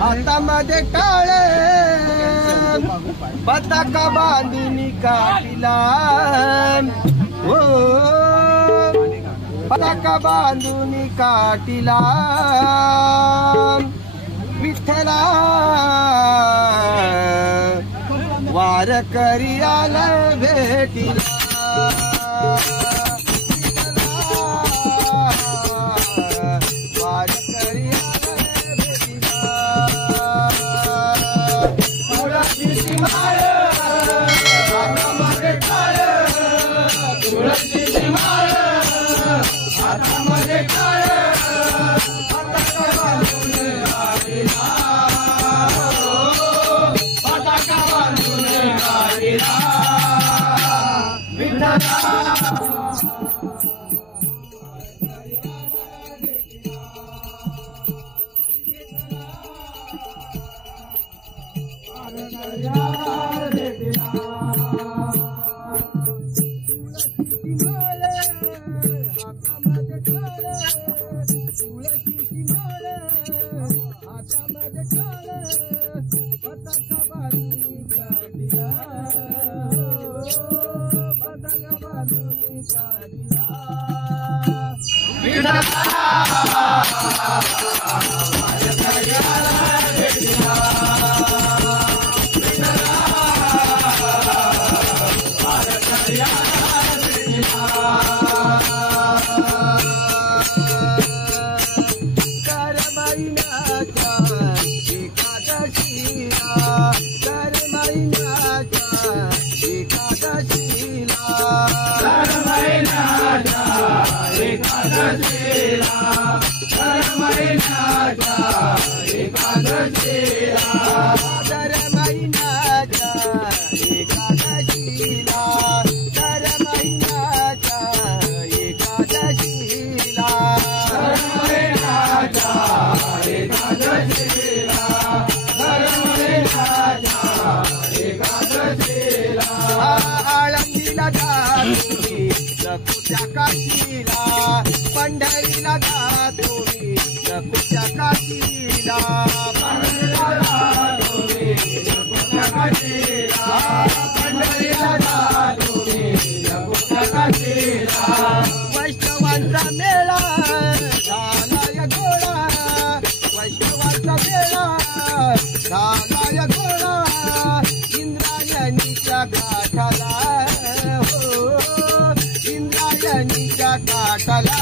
हातामध्ये टाळे पताका बांधून काठीला हो पताका बांधून काठीला विठ्ठला वारकरी आला भेटीला वारकरी आला भेटीला तुळशीची माळ हातामध्ये टाळ तुळशीची माळ हातामध्ये टाळ पताका बांधून काठीला पताका बांधून काठीला विठ्ठला आळंदीला जातो नकुच्या काशीला पंढरीला जातो नकुच्या काशीला पंढरीला जातो नकुच्या काशीला पंढरीला जातो नकुच्या काशीला वैष्णवांचा मेळा झालाय गोळा वैष्णवांचा मेळा झालाय गोळा इंद्रायणीच्या काठाला हो इंद्रायणीच्या काठाला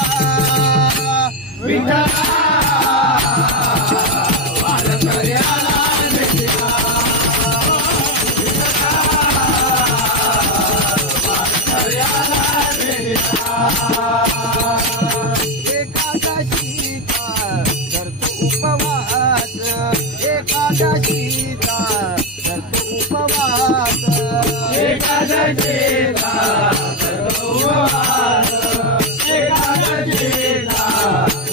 विठ्ठला वारकरी आला भेटीला वारकरी आला भेटीला एकादशीचा करतो उपवास एकादशीचा करतो उपवास एकादशीचा करतो उपवास एकादशीचा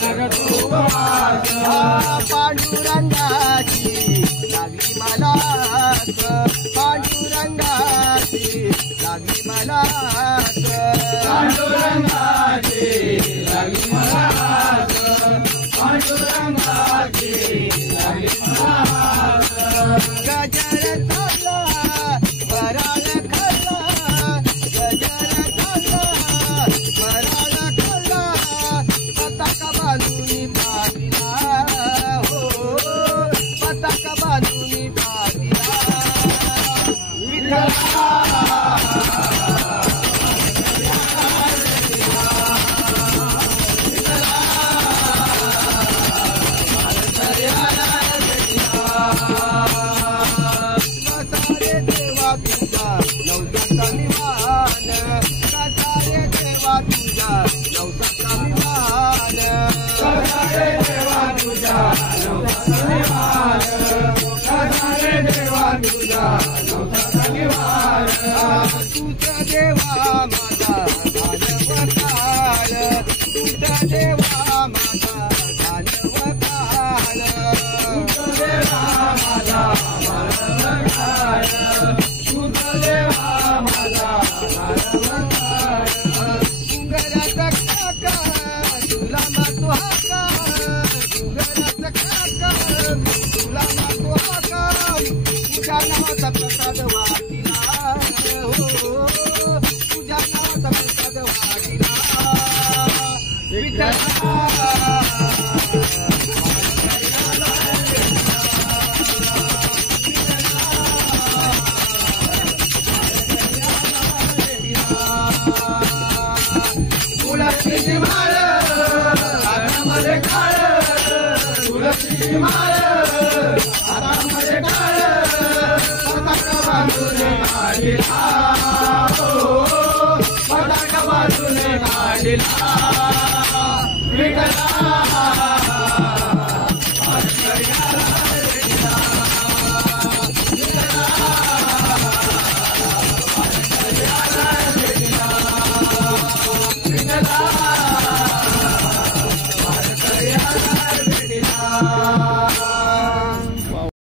करतो उपवास पांडुरंगाची लागली मला पांडुरंगाची लागली मला पांडुरंगाची लागली मला पांडुरंगाची लागली मला गजर चालला वराळ खाल्ला गजर चालला वराळ खाल्ला पताका बांधून पाठीला हो पताका बांधून पाठीला विठ्ठला तुझा देवा माझा भानवकाळ तुझा देवा माझा भानवकाळ तुझा देवा माझा भानवकाळ तुझा देवा माझा भानवकाळ उंगराचा काका तुला मातो हाका उंगराचा माळ हातामध्ये टाळ पताका बांधून काढिला पताका बांधून काढिला